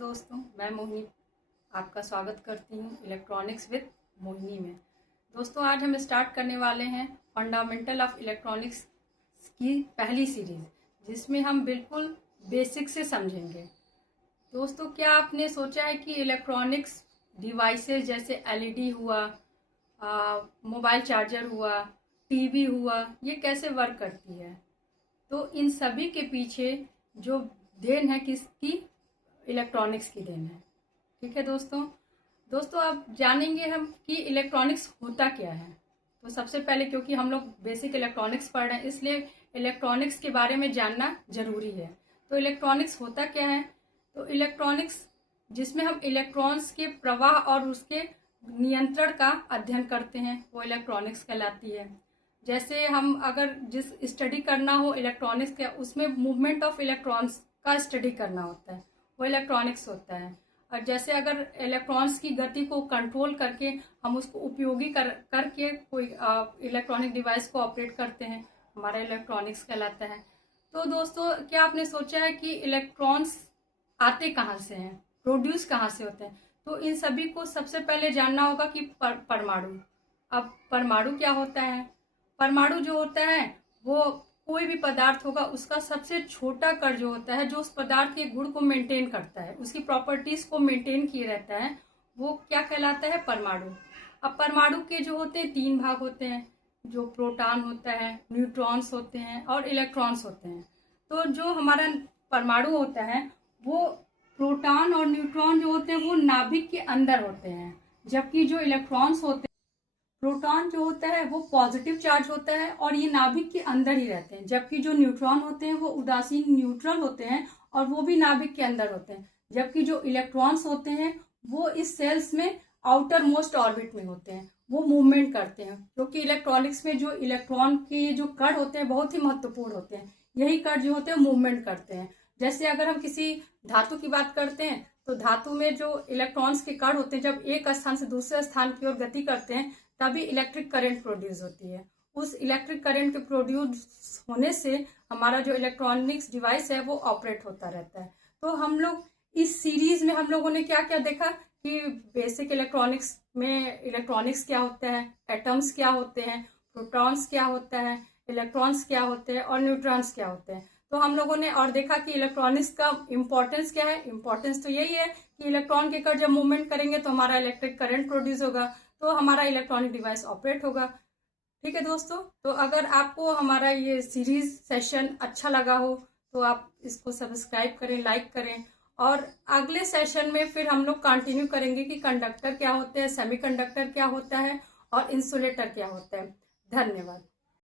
दोस्तों, मैं मोहिनी आपका स्वागत करती हूँ इलेक्ट्रॉनिक्स विद मोहिनी में। दोस्तों, आज हम स्टार्ट करने वाले हैं फंडामेंटल ऑफ इलेक्ट्रॉनिक्स की पहली सीरीज, जिसमें हम बिल्कुल बेसिक से समझेंगे। दोस्तों, क्या आपने सोचा है कि इलेक्ट्रॉनिक्स डिवाइसेस जैसे एलईडी हुआ, मोबाइल चार्जर हुआ, टीवी हुआ, ये कैसे वर्क करती है? तो इन सभी के पीछे जो देन है किसकी? इलेक्ट्रॉनिक्स की देन है। ठीक है दोस्तों अब जानेंगे हम कि इलेक्ट्रॉनिक्स होता क्या है। तो सबसे पहले, क्योंकि हम लोग बेसिक इलेक्ट्रॉनिक्स पढ़ रहे हैं, इसलिए इलेक्ट्रॉनिक्स के बारे में जानना जरूरी है। तो इलेक्ट्रॉनिक्स होता क्या है? तो इलेक्ट्रॉनिक्स जिसमें हम इलेक्ट्रॉन्स के प्रवाह और उसके नियंत्रण का अध्ययन करते हैं, वो इलेक्ट्रॉनिक्स कहलाती है। जैसे हम अगर जिस स्टडी करना हो इलेक्ट्रॉनिक्स का, उसमें मूवमेंट ऑफ इलेक्ट्रॉन्स का स्टडी करना होता है, वो इलेक्ट्रॉनिक्स होता है। और जैसे अगर इलेक्ट्रॉन्स की गति को कंट्रोल करके हम उसको उपयोगी करके कोई इलेक्ट्रॉनिक डिवाइस को ऑपरेट करते हैं, हमारा इलेक्ट्रॉनिक्स कहलाता है। तो दोस्तों, क्या आपने सोचा है कि इलेक्ट्रॉन्स आते कहाँ से हैं, प्रोड्यूस कहाँ से होते हैं? तो इन सभी को सबसे पहले जानना होगा कि परमाणु। अब परमाणु क्या होता है? परमाणु जो होता है वो कोई भी पदार्थ होगा, उसका सबसे छोटा कण जो होता है, जो उस पदार्थ के गुण को मेंटेन करता है, उसकी प्रॉपर्टीज को मेंटेन किए रहता है, वो क्या कहलाता है? परमाणु। अब परमाणु के जो होते हैं 3 भाग होते हैं, जो प्रोटॉन होता है, न्यूट्रॉन्स होते हैं और इलेक्ट्रॉन्स होते हैं। तो जो हमारा परमाणु होता है, वो प्रोटॉन और न्यूट्रॉन जो होते हैं वो नाभिक के अंदर होते हैं, जबकि जो इलेक्ट्रॉन्स होते हैं, प्रोटॉन जो होता है वो पॉजिटिव चार्ज होता है और ये नाभिक के अंदर ही रहते हैं, जबकि जो न्यूट्रॉन होते हैं वो उदासीन न्यूट्रल होते हैं और वो भी नाभिक के अंदर होते हैं। जबकि जो इलेक्ट्रॉन्स होते हैं वो इस सेल्स में आउटर मोस्ट ऑर्बिट में होते हैं, वो मूवमेंट करते हैं। क्योंकि इलेक्ट्रॉनिक्स में जो इलेक्ट्रॉन के जो कण होते हैं बहुत ही महत्वपूर्ण होते हैं, यही कण जो होते हैं मूवमेंट करते हैं। जैसे अगर हम किसी धातु की बात करते हैं, तो धातु में जो इलेक्ट्रॉन्स के कण होते हैं, जब एक स्थान से दूसरे स्थान की ओर गति करते हैं, तभी इलेक्ट्रिक करंट प्रोड्यूस होती है। उस इलेक्ट्रिक करंट के प्रोड्यूस होने से हमारा जो इलेक्ट्रॉनिक्स डिवाइस है वो ऑपरेट होता रहता है। तो हम लोग इस सीरीज में हम लोगों ने क्या क्या देखा कि बेसिक इलेक्ट्रॉनिक्स में इलेक्ट्रॉनिक्स क्या होता है, एटम्स क्या होते हैं, प्रोटॉन्स क्या होता है, इलेक्ट्रॉन्स क्या होते हैं और न्यूट्रॉन्स क्या होते हैं। तो हम लोगों ने और देखा कि इलेक्ट्रॉनिक्स का इम्पोर्टेंस क्या है। इम्पोर्टेंस तो यही है कि इलेक्ट्रॉन के कण जब मूवमेंट करेंगे तो हमारा इलेक्ट्रिक करंट प्रोड्यूस होगा, तो हमारा इलेक्ट्रॉनिक डिवाइस ऑपरेट होगा। ठीक है दोस्तों, तो अगर आपको हमारा ये सीरीज सेशन अच्छा लगा हो तो आप इसको सब्सक्राइब करें, लाइक करें, और अगले सेशन में फिर हम लोग कंटिन्यू करेंगे कि कंडक्टर क्या होते हैं, सेमीकंडक्टर क्या होता है और इंसुलेटर क्या होता है। धन्यवाद।